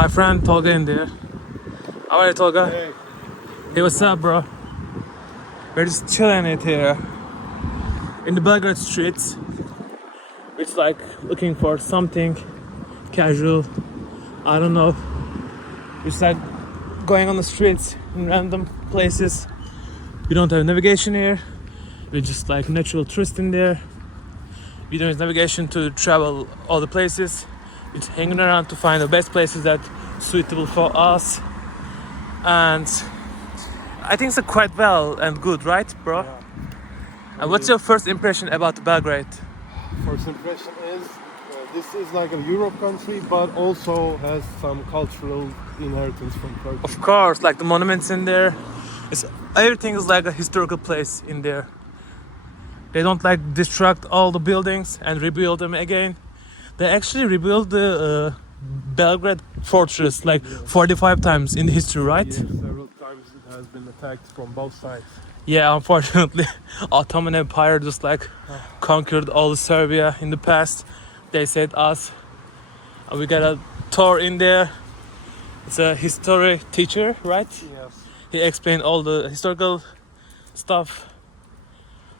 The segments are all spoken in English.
my friend Tolga in there. How are you, Tolga? Hey. Hey, what's up, bro? We're just chilling it here in the Belgrade streets. It's like looking for something casual. I don't know. It's like going on the streets in random places. We don't have navigation here. We're just like natural tourists in there. We don't have navigation to travel all the places. We're just hanging around to find the best places that suitable for us. And I think it's quite well and good, right, bro? Yeah. And what's your first impression about Belgrade? First impression is this is like a Europe country, but also has some cultural inheritance from Turkey. Of course, like the monuments in there. Everything is like a historical place in there. They don't like destruct all the buildings and rebuild them again. They actually rebuilt the Belgrade fortress like 45 times in history, right? Yes, several times it has been attacked from both sides. Yeah, unfortunately, Ottoman Empire just like conquered all of Serbia in the past. They said us. And we got a tour in there. It's a history teacher, right? Yes. He explained all the historical stuff.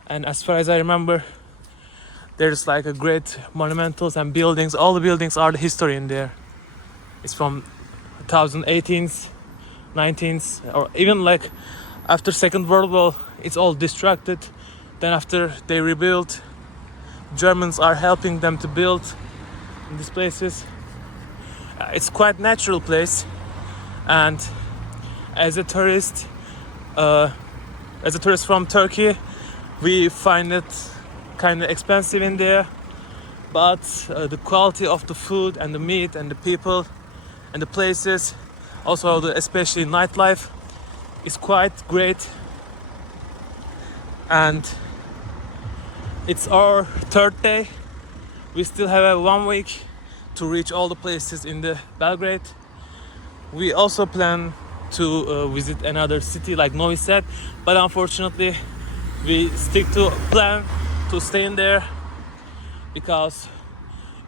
And as far as I remember, there's like a great monumentals and buildings. All the buildings are the history in there. It's from 2018s, 19s, or even like after Second World War, it's all destructed. Then after they rebuild, Germans are helping them to build in these places. It's quite natural place, and as a tourist from Turkey, we find it kind of expensive in there, but the quality of the food and the meat and the people and the places, also especially nightlife, is quite great. And it's our third day. We still have 1 week to reach all the places in the Belgrade. We also plan to visit another city like Novi Sad, but unfortunately we stick to plan to stay in there because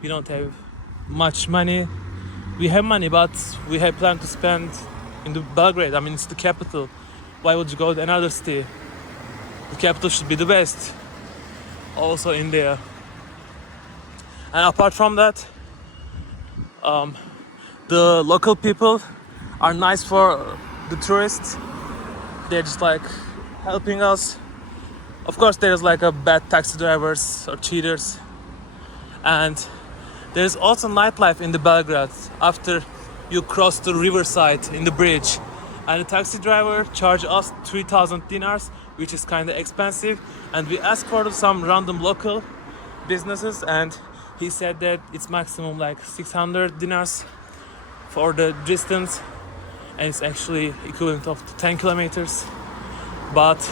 we don't have much money. We have money, but we have planned to spend in the Belgrade. I mean, it's the capital. Why would you go to another city? The capital should be the best. Also in there. And apart from that, the local people are nice for the tourists. They're just like helping us. Of course, there's like a bad taxi drivers or cheaters, and there's also nightlife in the Belgrade after you cross the riverside in the bridge, and the taxi driver charged us 3,000 dinars, which is kind of expensive, and we asked for some random local businesses, and he said that it's maximum like 600 dinars for the distance, and it's actually equivalent of 10 kilometers, but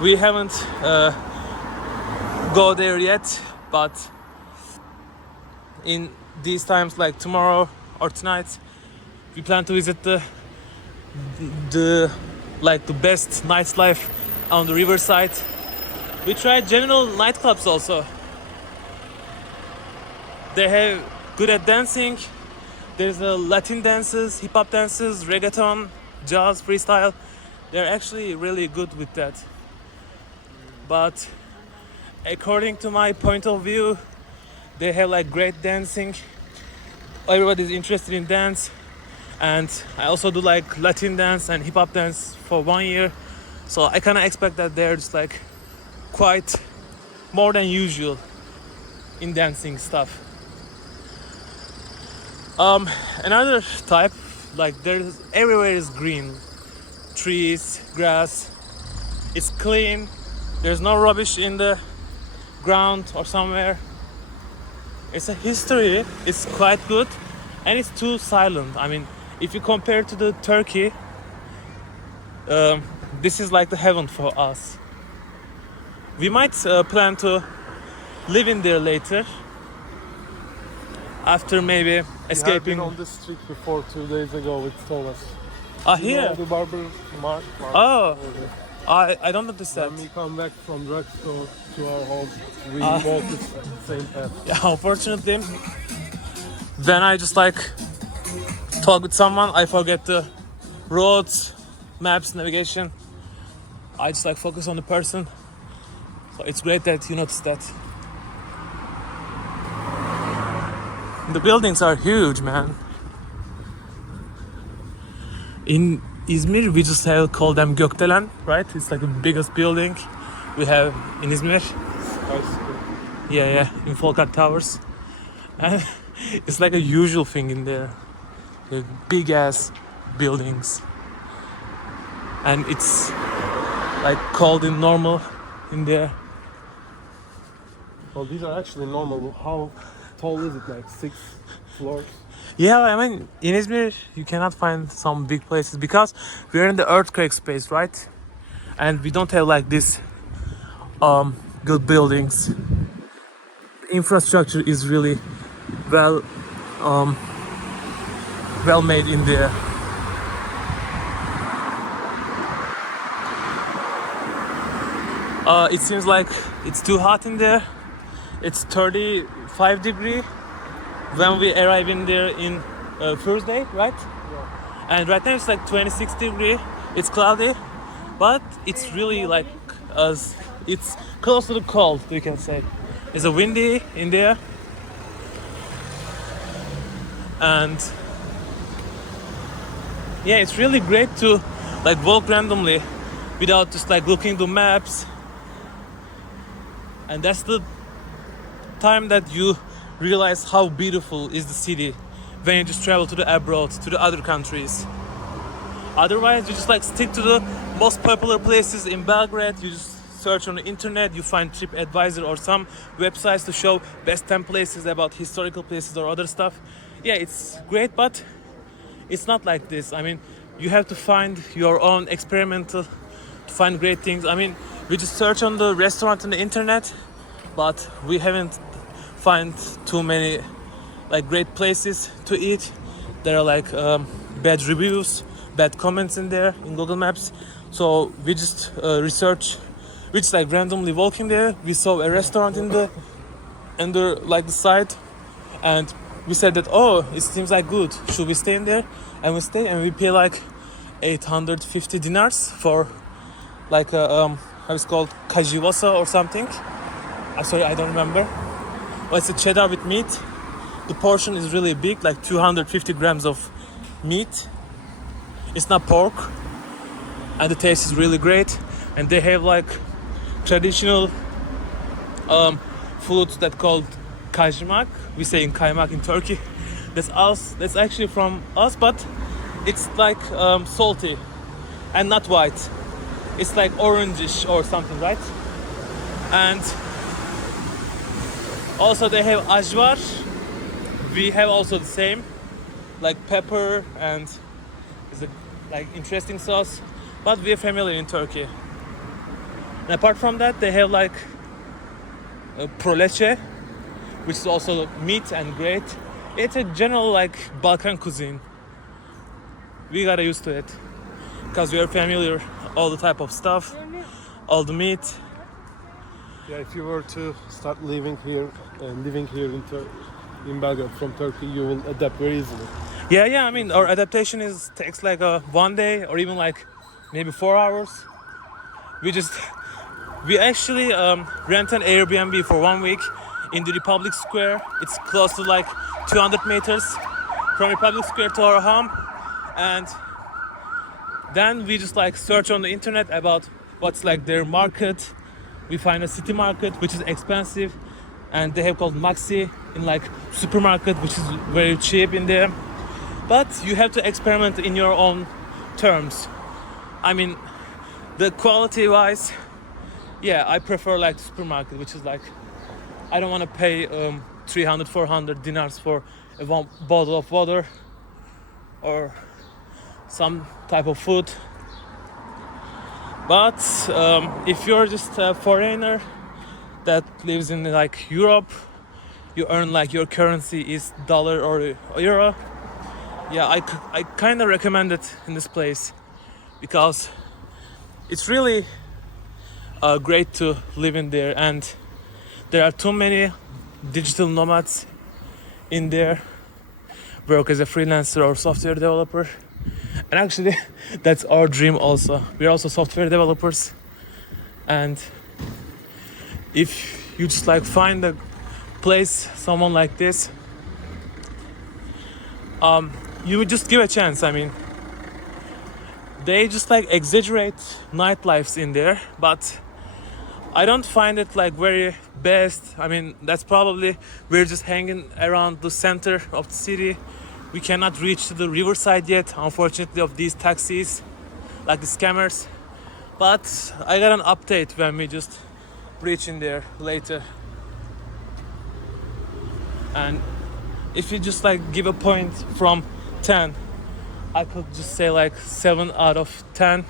we haven't go there yet. But in these times, like tomorrow or tonight, we plan to visit the best nightlife on the riverside. We tried general nightclubs also. They have good at dancing. There's Latin dances, hip hop dances, reggaeton, jazz, freestyle. They're actually really good with that. But according to my point of view, they have like great dancing. Everybody's interested in dance, and I also do like Latin dance and hip hop dance for 1 year, so I kind of expect that they're just like quite more than usual in dancing stuff. Another type, like there's everywhere is green, trees, grass. It's clean. There's no rubbish in the ground or somewhere. It's a history. It's quite good, and it's too silent. I mean, if you compare to the Turkey, this is like the heaven for us. We might plan to live in there later, after maybe escaping. We have been on this street before 2 days ago with Thomas. Here. The barber mark. Oh, I don't understand. When we come back from drugstore to our home, we walk the same path. Yeah, unfortunately, then I just like talk with someone, I forget the roads, maps, navigation. I just like focus on the person. So it's great that you noticed that. The buildings are huge, man. In Izmir, we just have call them Gökdelen, right? It's like the biggest building we have in Izmir. Yeah, in Folkat Towers. And it's like a usual thing in there. The big ass buildings. And it's like called in normal in there. Well, these are actually normal. How tall is it? Like 6 floors? Yeah, I mean, in Izmir, you cannot find some big places because we're in the earthquake space, right? And we don't have like this good buildings. The infrastructure is really well well made in there. It seems like it's too hot in there. It's 35 degree when we arrive in there in Thursday, right? Yeah. And right now it's like 26 degree. It's cloudy, but it's really like it's close to the cold, you can say. It's a windy in there, and yeah, it's really great to like walk randomly without just like looking the maps. And that's the time that you realize how beautiful is the city when you just travel to the abroad, to the other countries. Otherwise, you just like stick to the most popular places in Belgrade. You just search on the internet, you find TripAdvisor or some websites to show best 10 places about historical places or other stuff. Yeah, it's great, but it's not like this. I mean, you have to find your own experimental to find great things. I mean, we just search on the restaurant on the internet, but we haven't find too many like great places to eat. There are like bad reviews, bad comments in there in Google Maps. So we just research. We just like randomly walking there. We saw a restaurant in the like the side, and we said that, oh, it seems like good. Should we stay in there? And we stay, and we pay like 850 dinars for like a how it's called, kajiwasa or something. Sorry, I don't remember. Well, it's a cheddar with meat. The portion is really big, like 250 grams of meat. It's not pork, and the taste is really great. And they have like traditional foods that called kajmak. We say in kaymak in Turkey. That's us. That's actually from us, but it's like salty and not white. It's like orangish or something, right? And also they have ajvar. We have also the same, like pepper, and it's a like interesting sauce. But we are familiar in Turkey. And apart from that, they have like proleche, which is also meat and great. It's a general like Balkan cuisine. We gotta used to it because we are familiar all the type of stuff, all the meat. Yeah, if you were to start living here in Belgrade from Turkey, you will adapt very easily. Yeah. I mean, our adaptation takes like one day or even like maybe 4 hours. We actually rent an Airbnb for 1 week in the Republic Square. It's close to like 200 meters from Republic Square to our home, and then we just like search on the internet about what's like their market. We find a city market which is expensive, and they have called Maxi in like supermarket, which is very cheap in there. But you have to experiment in your own terms. I mean, the quality wise, yeah, I prefer like supermarket, which is like I don't want to pay 300-400 dinars for one bottle of water or some type of food. But if you're just a foreigner that lives in like Europe, you earn like your currency is dollar or euro. Yeah, I kind of recommend it in this place because it's really great to live in there, and there are too many digital nomads in there work as a freelancer or software developer. And actually, that's our dream also. We're also software developers. And if you just like find a place, someone like this, you would just give a chance. I mean, they just like exaggerate nightlifes in there, but I don't find it like very best. I mean, that's probably we're just hanging around the center of the city. We cannot reach to the riverside yet, unfortunately, of these taxis, like the scammers. But I got an update when we just reach in there later. And if you just like give a point from 10, I could just say like 7 out of 10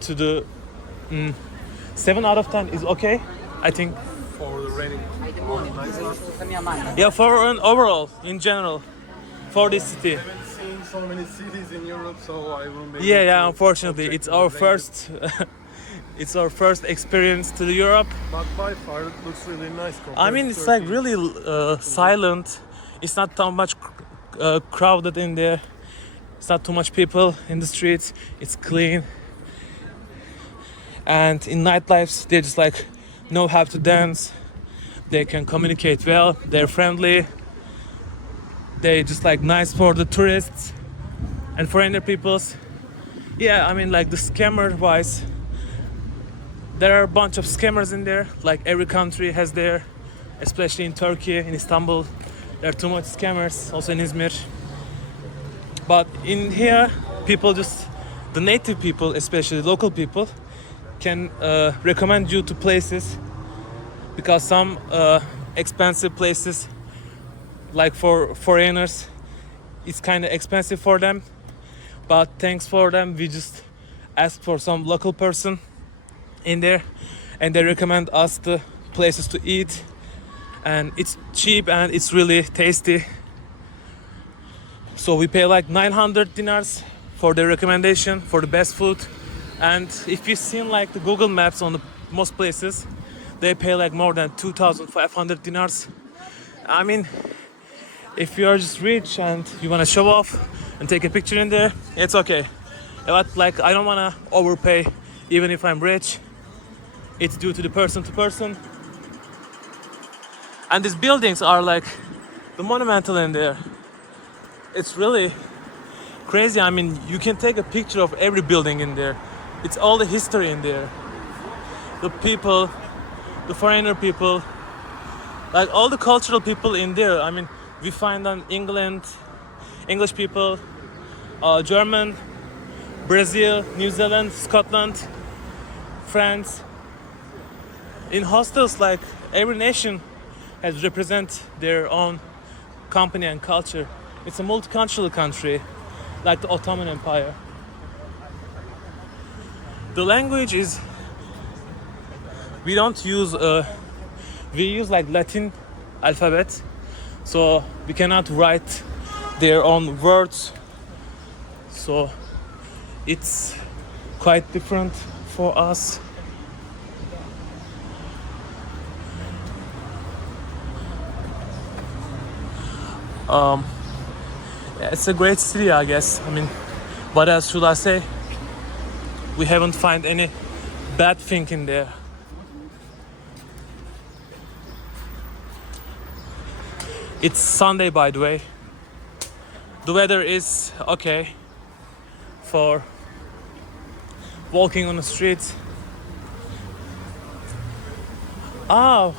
to the 7 out of 10 is okay, I think. For the raining nights. Yeah, for an overall, in general, for this city. I haven't seen so many cities in Europe, so I will make Yeah, unfortunately, it's our first, it's our first experience to the Europe. But by far, it looks really nice. I mean, it's like really silent. It's not too much crowded in there. It's not too much people in the streets. It's clean. And in nightlives, they just like know how to dance. They can communicate well. They're friendly. They just like nice for the tourists and foreigner peoples. Yeah, I mean, like the scammer wise, there are a bunch of scammers in there. Like every country has their, especially in Turkey, in Istanbul, there are too much scammers. Also in Izmir. But in here, people just, the native people, especially local people, can recommend you to places, because some expensive places, like for foreigners, it's kind of expensive for them. But thanks for them, we just ask for some local person in there, and they recommend us the places to eat, and it's cheap and it's really tasty. So we pay like 900 dinars for the recommendation for the best food. And if you've seen like the Google Maps on the most places, they pay like more than 2,500 dinars. I mean, if you are just rich and you want to show off and take a picture in there, it's okay. But like, I don't want to overpay even if I'm rich. It's due to the person to person. And these buildings are like the monumental in there. It's really crazy. I mean, you can take a picture of every building in there. It's all the history in there. The people, the foreigner people, like all the cultural people in there. I mean, we find on England, English people, German, Brazil, New Zealand, Scotland, France. In hostels, like every nation has represent their own company and culture. It's a multicultural country, like the Ottoman Empire. The language is, we don't use, we use like Latin alphabet, so we cannot write their own words. So it's quite different for us. It's a great city, I guess. I mean, what else should I say? We haven't found any bad thing in there. It's Sunday, by the way. The weather is okay for walking on the streets. Ah,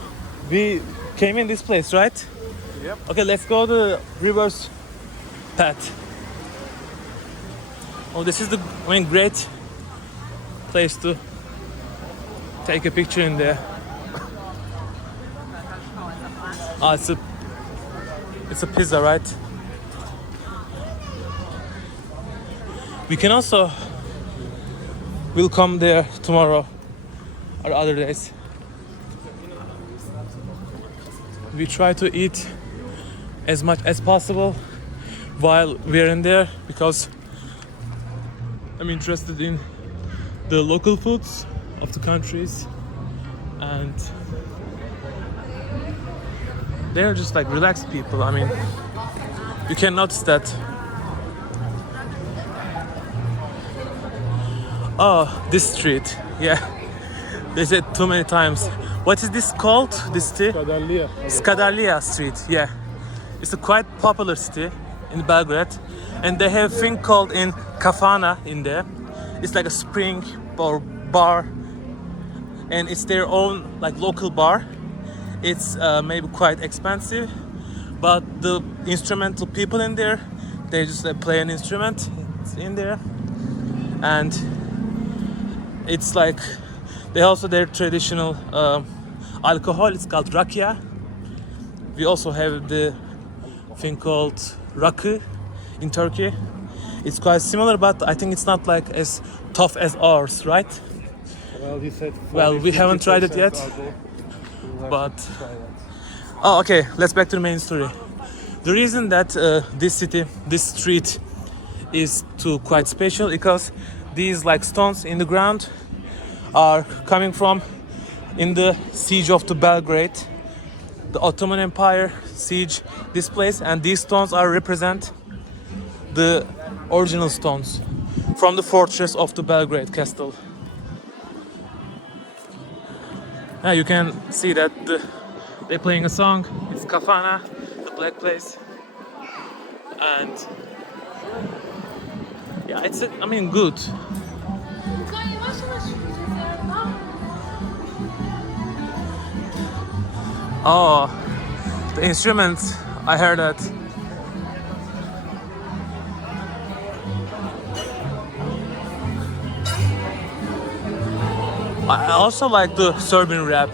we came in this place, right? Yep. Okay, let's go to reverse path. Oh, this is the, I mean, great place to take a picture in there. Ah, it's a pizza, right? We can also, we'll come there tomorrow or other days. We try to eat as much as possible while we're in there, because I'm interested in the local foods of the countries, and they're just like relaxed people. I mean, You can notice that. Oh, this street. Yeah, they said too many times. What is this called? This city? Kadarlia. Skadarlia Street. Yeah, it's a quite popular city in Belgrade, and they have a thing called in kafana in there. It's like a spring or bar, and it's their own like local bar. It's maybe quite expensive, but the instrumental people in there, they just play an instrument in there, and it's like they also their traditional alcohol. It's called rakia. We also have the thing called rakı in Turkey. It's quite similar, but I think it's not like as tough as ours, right? Well, he said. Well, we haven't tried it yet, but oh, okay. Let's back to the main story. The reason that this city, this street, is too quite special because these like stones in the ground are coming from in the siege of the Belgrade. The Ottoman Empire siege this place, and these stones are represent the original stones from the fortress of the Belgrade castle. Now you can see that they're playing a song. It's kafana, the black place, and yeah, it's I mean good. Oh, the instruments, I heard that. I also like the Serbian rap.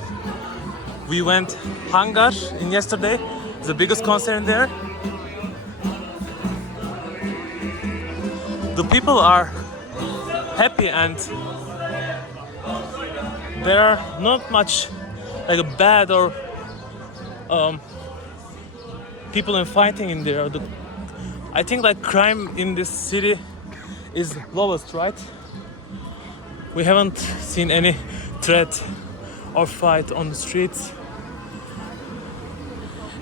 We went Hangar in yesterday, the biggest concert in there. The people are happy and there are not much like a bad or people in fighting in there. I think like crime in this city is lowest, right? We haven't seen any threat or fight on the streets.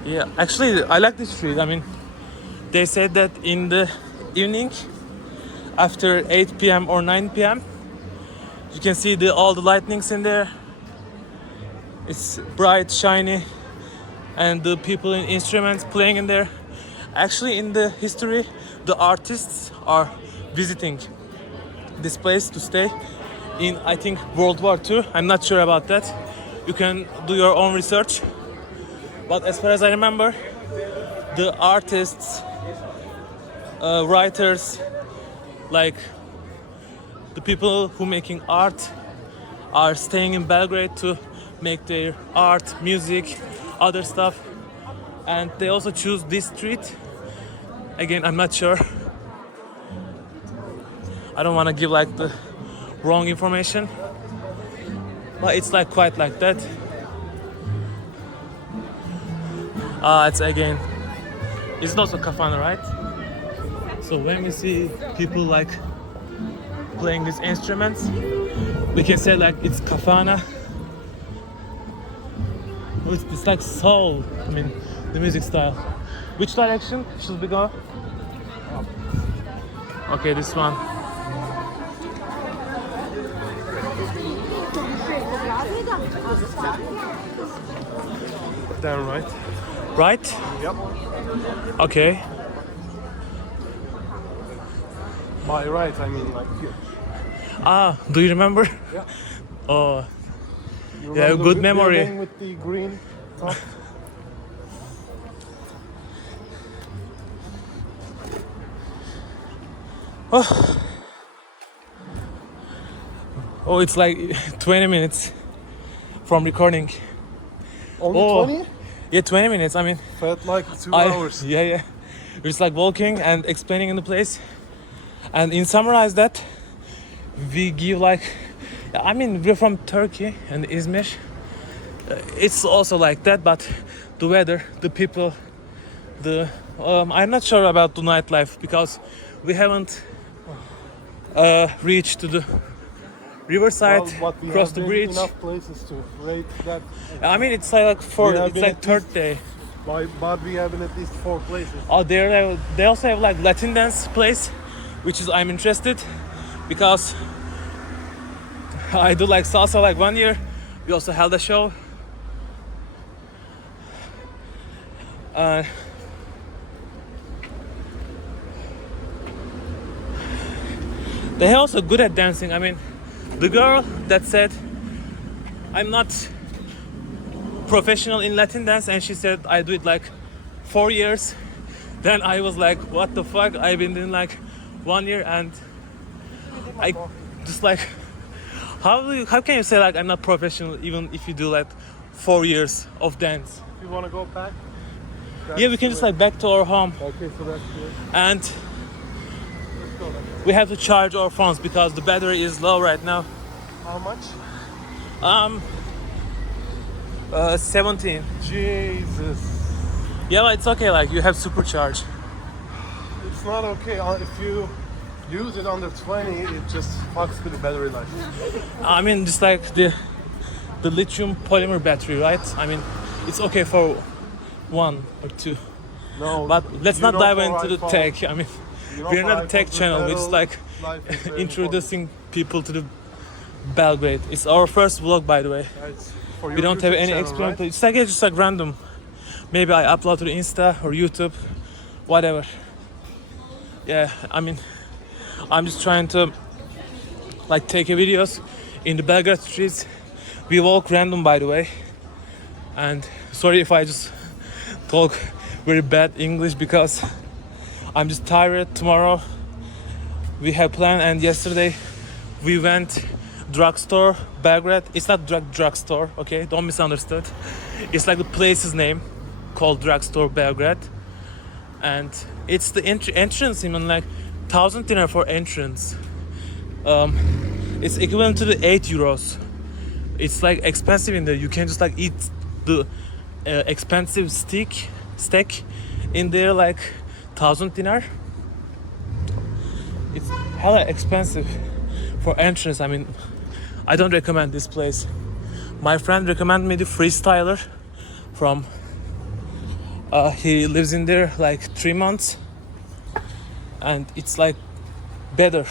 Yeah, actually I like this street. I mean, they said that in the evening after 8 p.m. or 9 p.m. you can see all the lightnings in there. It's bright, shiny, and the people in instruments playing in there. Actually, in the history, the artists are visiting this place to stay in, I think, World War II. I'm not sure about that. You can do your own research. But as far as I remember, the artists, writers, like the people who making art are staying in Belgrade to make their art, music, other stuff, and they also choose this street. Again, I'm not sure. I don't want to give like the wrong information, but it's like quite like that. It's again, it's not a kafana, right? So when we see people like playing these instruments, we can say like it's kafana. It's like soul, I mean, the music style. Which direction should we go? Okay, this one. Down right. Right? Yep. Okay. My right, I mean like here. Do you remember? Yeah. Oh, You yeah, remember good the memory. building with the green top? Oh, it's like 20 minutes from recording. Only Oh. 20? Yeah, 20 minutes. I mean, Felt like 2 hours. Yeah, yeah. We're just like walking and explaining in the place. And in summarize that, we give like, I mean, we're from Turkey and Izmir. It's also like that, but the weather, the people, I'm not sure about the nightlife because we haven't reached to the riverside, Well, but we cross have the been bridge. enough places to rate that. I mean, it's We have it's been like at third least day. but we have in at least 4 places. Oh, they also have like Latin dance place, which is I'm interested because I do like salsa like 1 year. We also held a show. They're also good at dancing. I mean, the girl that said I'm not professional in Latin dance, and she said I do it like 4 years. Then I was like, what the fuck? I've been doing like 1 year, and I just like, how can you say like I'm not professional even if you do like 4 years of dance? If you want to go back? Yeah, we can just like back to our home. Okay, so that's good. And Let's go then. we have to charge our phones because the battery is low right now. How much? 17. Jesus. Yeah, but it's okay, like you have supercharge. It's not okay. If you use it under 20, it just fucks with the battery life. I mean, just like the lithium polymer battery, right? I mean, it's okay for 1 or 2. No, But let's not dive for into the iPhone- tech. I mean, we're for not a tech iPhone, the channel. We're just like life is very introducing people to the Belgrade. It's our first vlog, by the way. important. It's for We your don't have YouTube any channel, experience. right? It's just like random. Maybe I upload to the Insta or YouTube, whatever. Yeah, I mean, I'm just trying to like take videos in the Belgrade streets. We walk random, by the way. And sorry if I just talk very bad English because I'm just tired. Tomorrow we have planned, and yesterday we went drugstore Belgrade. It's not drugstore, okay? Don't misunderstood. It's like the place's name called drugstore Belgrade, and it's the entrance even like 1,000 dinar for entrance. It's equivalent to the 8 euros. It's like expensive in there. You can just like eat the expensive steak in there like 1,000 dinar. It's hella expensive for entrance. I mean, I don't recommend this place. My friend recommended me the freestyler from he lives in there like 3 months, and it's like better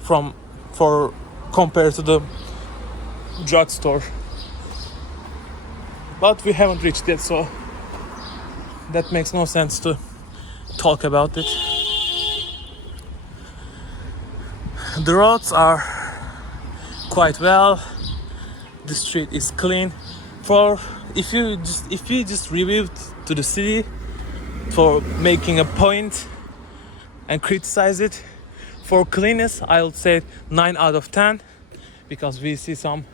for compared to the drugstore. But we haven't reached it, so that makes no sense to talk about it. The roads are quite well. The street is clean. For if you just reviewed to the city for making a point and criticize it for cleanness, I would say 9 out of 10, because we see some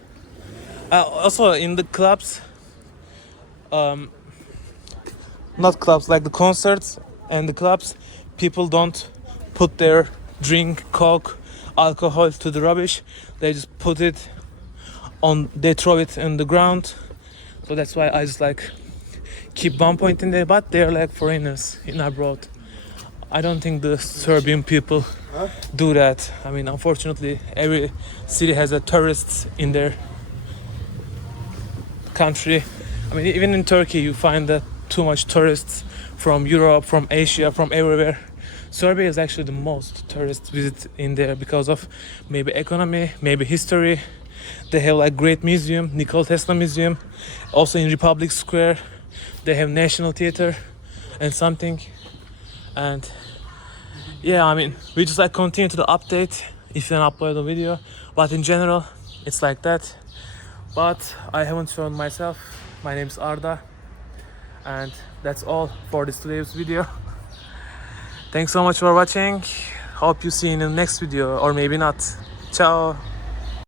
also in the clubs, not clubs like the concerts and the clubs, people don't put their drink, coke, alcohol to the rubbish. They just put it on, they throw it in the ground. So that's why I just like keep 1 point in there, but they're like foreigners in abroad. I don't think the Serbian people do that. I mean, unfortunately, every city has a tourist in their country. I mean, even in Turkey, you find that too much tourists from Europe, from Asia, from everywhere. Serbia is actually the most tourists visit in there because of maybe economy, maybe history. They have like great museum, Nikola Tesla Museum. Also in Republic Square, they have National Theater and something. And yeah, I mean, we just like continue to the update if you don't upload a video. But in general, it's like that. But I haven't shown myself. My name is Arda. And that's all for this today's video. Thanks so much for watching. Hope you see you in the next video, or maybe not. Ciao.